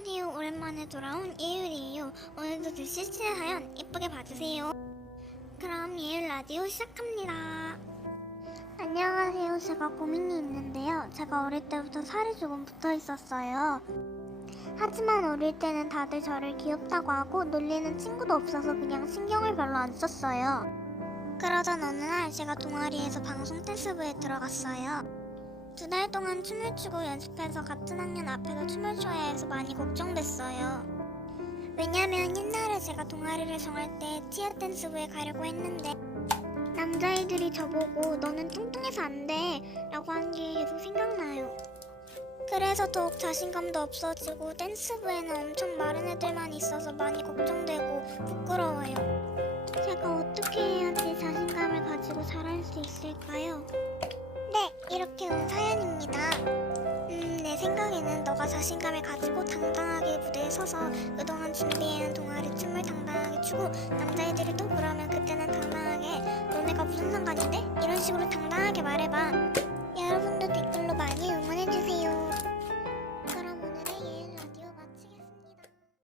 라디오 오랜만에 돌아온 예율이에요. 오늘도 제 실시간 사연 예쁘게 봐주세요. 그럼 예율 라디오 시작합니다. 안녕하세요. 제가 고민이 있는데요. 제가 어릴 때부터 살이 조금 붙어 있었어요. 하지만 어릴 때는 다들 저를 귀엽다고 하고 놀리는 친구도 없어서 그냥 신경을 별로 안 썼어요. 그러던 어느 날 제가 동아리에서 방송 댄스부에 들어갔어요. 2달 동안 춤을 추고 연습해서 같은 학년 앞에서 춤을 춰야 해서 많이 걱정됐어요. 왜냐면 옛날에 제가 동아리를 정할 때 티어 댄스부에 가려고 했는데 남자애들이 저보고 너는 뚱뚱해서 안 돼 라고 한 게 계속 생각나요. 그래서 더욱 자신감도 없어지고 댄스부에는 엄청 마른 애들만 있어서 많이 걱정되고 부끄러워요. 제가 어떻게 해야지 자신감을 가지고 잘할 수 있을까요? 네, 이렇게 온 사연입니다. 내 생각에는 너가 자신감을 가지고 당당하게 무대에 서서 그동안 준비해온 동아리 춤을 당당하게 추고 남자애들이 또 그러면 그때는 당당하게 너네가 무슨 상관인데? 이런 식으로 당당하게 말해봐.